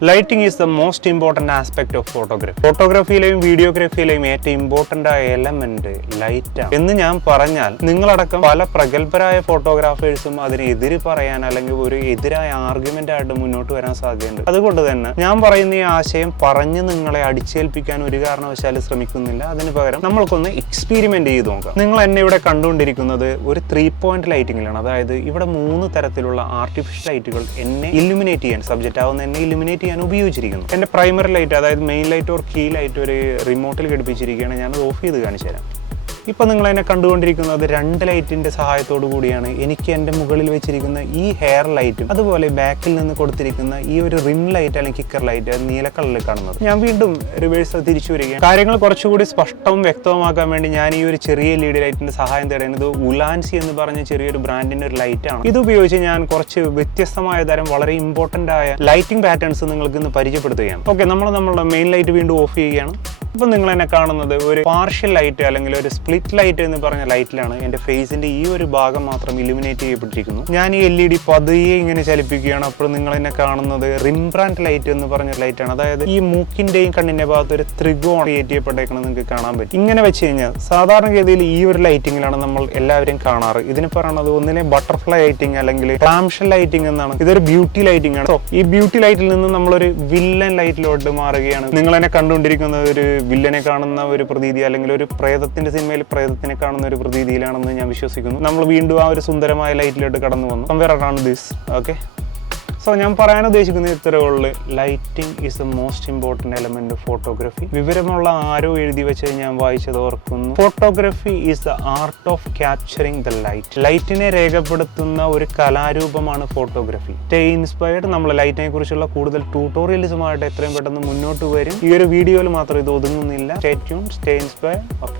Lighting is the most important aspect of photography. ഫോട്ടോഗ്രാഫിയിലെയും വീഡിയോഗ്രാഫിയിലെയും ഏറ്റവും important ആയ element light ആണ് എന്ന് ഞാൻ പറഞ്ഞാൽ നിങ്ങളടക്കം പല പ്രഗത്ഭരായ ഫോട്ടോഗ്രാഫേഴ്സും അതിന് എതിര് പറയാൻ അല്ലെങ്കിൽ ഒരു എതിരായ ആർഗ്യുമെന്റ് ആയിട്ട് മുന്നോട്ട് വരാൻ സാധ്യതയുണ്ട്. അതുകൊണ്ട് തന്നെ ഞാൻ പറയുന്ന ഈ ആശയം പറഞ്ഞ് നിങ്ങളെ അടിച്ചേൽപ്പിക്കാൻ ഒരു കാരണവശാലും ശ്രമിക്കുന്നില്ല. അതിന് പകരം നമ്മൾക്കൊന്ന് എക്സ്പീരിമെന്റ് ചെയ്ത് നോക്കാം. നിങ്ങൾ എന്നെ ഇവിടെ കണ്ടുകൊണ്ടിരിക്കുന്നത് ഒരു 3-point ലൈറ്റിംഗിലാണ്. അതായത് ഇവിടെ 3 തരത്തിലുള്ള ആർട്ടിഫിഷ്യൽ ലൈറ്റുകൾ എന്നെ ഇല്ലുമിനേറ്റ് ചെയ്യാൻ സബ്ജക്റ്റ് ആവുന്ന എന്നെ ഇല്ലുമിനേറ്റ് ഞാൻ ഉപയോഗിച്ചിരിക്കുന്നു. എന്റെ പ്രൈമറി ലൈറ്റ്, അതായത് main light or key light ഒരു റിമോട്ടിൽ ഘടിപ്പിച്ചിരിക്കുകയാണ്. ഞാനത് ഓഫ് ചെയ്ത് കാണിച്ചു തരാം. ഇപ്പൊ നിങ്ങൾ എന്നെ കണ്ടുകൊണ്ടിരിക്കുന്നത് 2 ലൈറ്റിന്റെ സഹായത്തോടു കൂടിയാണ്. എനിക്ക് എന്റെ മുകളിൽ വെച്ചിരിക്കുന്ന ഈ ഹെയർ ലൈറ്റും അതുപോലെ ബാക്കിൽ നിന്ന് കൊടുത്തിരിക്കുന്ന ഈ ഒരു റിം ലൈറ്റ് അല്ലെങ്കിൽ കിക്കർ ലൈറ്റ് നീല കളറിൽ കാണുന്നത്. ഞാൻ വീണ്ടും റിവേഴ്സ് തിരിച്ചു വരികയാണ്. കാര്യങ്ങൾ കുറച്ചുകൂടി സ്പഷ്ടവും വ്യക്തമാക്കാൻ വേണ്ടി ഞാൻ ഈ ഒരു ചെറിയ LED ലൈറ്റിന്റെ സഹായം തേടുന്നത് ഉലാൻസി എന്ന് പറഞ്ഞ ചെറിയൊരു ബ്രാൻഡിന്റെ ഒരു ലൈറ്റ് ആണ്. ഇത് ഉപയോഗിച്ച് ഞാൻ കുറച്ച് വ്യത്യസ്തമായ തരം വളരെ ഇമ്പോർട്ടന്റ് ആയ ലൈറ്റിംഗ് പാറ്റേൺസ് നിങ്ങൾക്ക് ഇന്ന് പരിചയപ്പെടുത്തുകയാണ്. ഓക്കെ, നമ്മളുടെ മെയിൻ ലൈറ്റ് വീണ്ടും ഓഫ് ചെയ്യുകയാണ്. ഇപ്പം നിങ്ങൾ എന്നെ കാണുന്നത് ഒരു പാർഷ്യൽ ലൈറ്റ് അല്ലെങ്കിൽ ഒരു സ്പ്ലിറ്റ് ലൈറ്റ് എന്ന് പറഞ്ഞ ലൈറ്റിലാണ്. എൻ്റെ ഫേസിന്റെ ഈ ഒരു ഭാഗം മാത്രം ഇലുമിനേറ്റ് ചെയ്യപ്പെട്ടിരിക്കുന്നു. ഞാൻ ഈ LED പതിയെ ഇങ്ങനെ ചലിപ്പിക്കുകയാണ്. അപ്പോൾ നിങ്ങൾ എന്നെ കാണുന്നത് റിംബ്രാൻഡ് ലൈറ്റ് എന്ന് പറഞ്ഞ ലൈറ്റാണ്. അതായത് ഈ മൂക്കിന്റെയും കണ്ണിന്റെ ഭാഗത്ത് ഒരു ത്രികോണം ക്രിയേറ്റ് ചെയ്യപ്പെട്ടേക്കണം നിങ്ങൾക്ക് കാണാൻ പറ്റും. ഇങ്ങനെ വെച്ച് കഴിഞ്ഞാൽ സാധാരണഗതിയിൽ ഈ ഒരു ലൈറ്റിങ്ങിലാണ് നമ്മൾ എല്ലാവരും കാണാറ്. ഇതിന് പറയുന്നത് ഒന്നിനെ ബട്ടർഫ്ലൈ ലൈറ്റിംഗ് അല്ലെങ്കിൽ ക്ലാംഷൽ ലൈറ്റിംഗ് എന്നാണ്. ഇതൊരു ബ്യൂട്ടി ലൈറ്റിംഗ് ആണ്. ഈ ബ്യൂട്ടി ലൈറ്റിൽ നിന്ന് നമ്മളൊരു വില്ലൻ ലൈറ്റിലോട്ട് മാറുകയാണ്. നിങ്ങൾ എന്നെ കണ്ടുകൊണ്ടിരിക്കുന്നത് ഒരു വില്ലനെ കാണുന്ന ഒരു പ്രതീതി അല്ലെങ്കിൽ ഒരു പ്രേതത്തിന്റെ സിനിമയിൽ പ്രേതത്തിനെ കാണുന്ന ഒരു പ്രതീതിയിലാണെന്ന് ഞാൻ വിശ്വസിക്കുന്നു. നമ്മൾ വീണ്ടും ആ ഒരു സുന്ദരമായ ലൈറ്റിലോട്ട് കടന്നു വന്നു. Somewhere around this. Okay, so ഞാൻ പറയാൻ ഉദ്ദേശിക്കുന്നത് ഇത്രയേ ഉള്ളൂ. Lighting is the most important element of photography. വിവരമുള്ള ആരോ എഴുതി വെച്ചത് ഞാൻ വായിച്ചത് ഓർക്കുന്നു. Photography is the art of capturing the light. ലൈറ്റിനെ രേഖപ്പെടുത്തുന്ന ഒരു കലാരൂപമാണ് ഫോട്ടോഗ്രാഫി. Stay inspired. നമ്മൾ ലൈറ്റിനെ കുറിച്ചുള്ള കൂടുതൽ ട്യൂട്ടോറിയൽസുമായിട്ട് എത്രയും പെട്ടെന്ന് മുന്നോട്ട് വരും. ഈ ഒരു വീഡിയോയിൽ മാത്രം ഇത് ഒതുങ്ങുന്നില്ല. Stay tune, stay inspired. Okay.